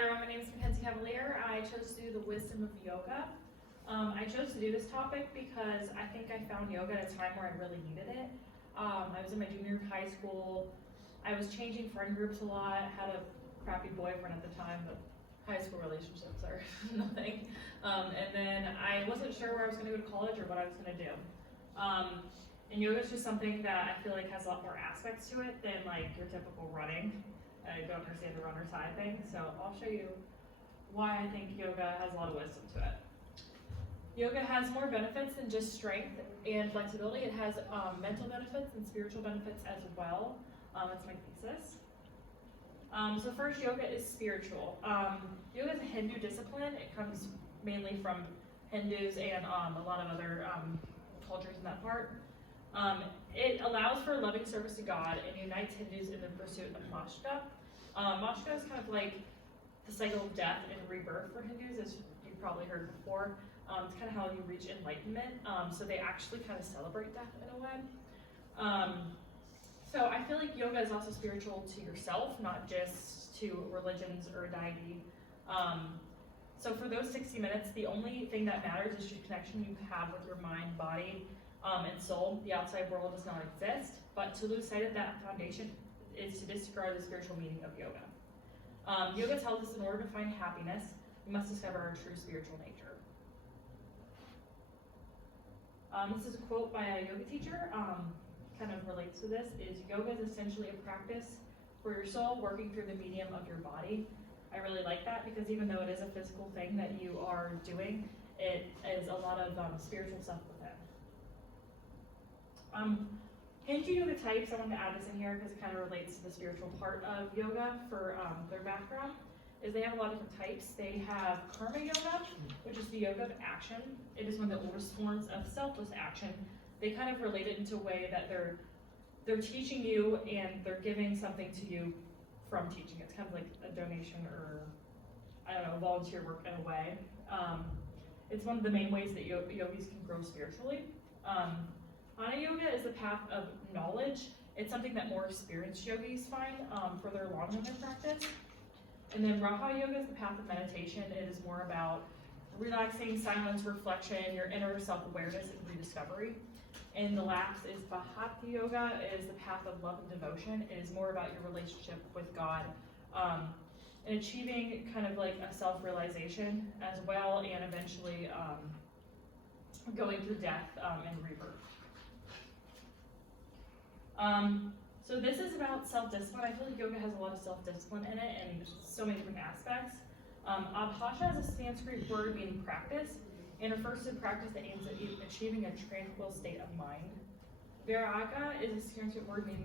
everyone, my name is Mackenzie Cavalier. I chose to do the wisdom of yoga. I chose to do this topic because I think I found yoga at a time where I really needed it. I was in my junior year of high school. I was changing friend groups a lot, had a crappy boyfriend at the time, but high school relationships are nothing. And then I wasn't sure where I was going to go to college or what I was going to do. And yoga is just something that I feel like has a lot more aspects to it than like your typical running. I don't understand the runner's high thing, so I'll show you why I think yoga has a lot of wisdom to it. Yoga has more benefits than just strength and flexibility. It has mental benefits and spiritual benefits as well. That's my thesis. So first, yoga is spiritual. Yoga is a Hindu discipline. It comes mainly from Hindus and a lot of other cultures in that part. It allows for loving service to God and unites Hindus in the pursuit of moksha. Moksha is kind of like the cycle of death and rebirth for Hindus, as you've probably heard before. It's kind of how you reach enlightenment. So they actually kind of celebrate death in a way. So I feel like yoga is also spiritual to yourself, not just to religions or a deity. So for those 60 minutes, the only thing that matters is your connection you have with your mind, body, and soul. The outside world does not exist, but to lose sight of that foundation is to disregard the spiritual meaning of yoga. Yoga tells us in order to find happiness, we must discover our true spiritual nature. This is a quote by a yoga teacher, kind of relates to this, is yoga is essentially a practice for your soul working through the medium of your body. I really like that because even though it is a physical thing that you are doing, it is a lot of spiritual stuff within. Hindu yoga types, I wanted to add this in here because it kind of relates to the spiritual part of yoga for their background, is they have a lot of different types. They have karma yoga, which is the yoga of action. It is one of the oldest forms of selfless action. They kind of relate it into a way that they're teaching you and they're giving something to you from teaching. It's kind of like a donation or, I don't know, volunteer work in a way. It's one of the main ways that yogis can grow spiritually. Jnana yoga is the path of knowledge. It's something that more experienced yogis find further along in their practice. And then Raha yoga is the path of meditation. It is more about relaxing, silence, reflection, your inner self-awareness and rediscovery. And the last is Bhakti yoga. It is the path of love and devotion. It is more about your relationship with God and achieving kind of like a self-realization as well, and eventually going through death and rebirth. So this is about self-discipline. I feel like yoga has a lot of self-discipline in it and so many different aspects. Abhasha is a Sanskrit word meaning practice and refers to practice that aims at achieving a tranquil state of mind. Vairagya is a Sanskrit word meaning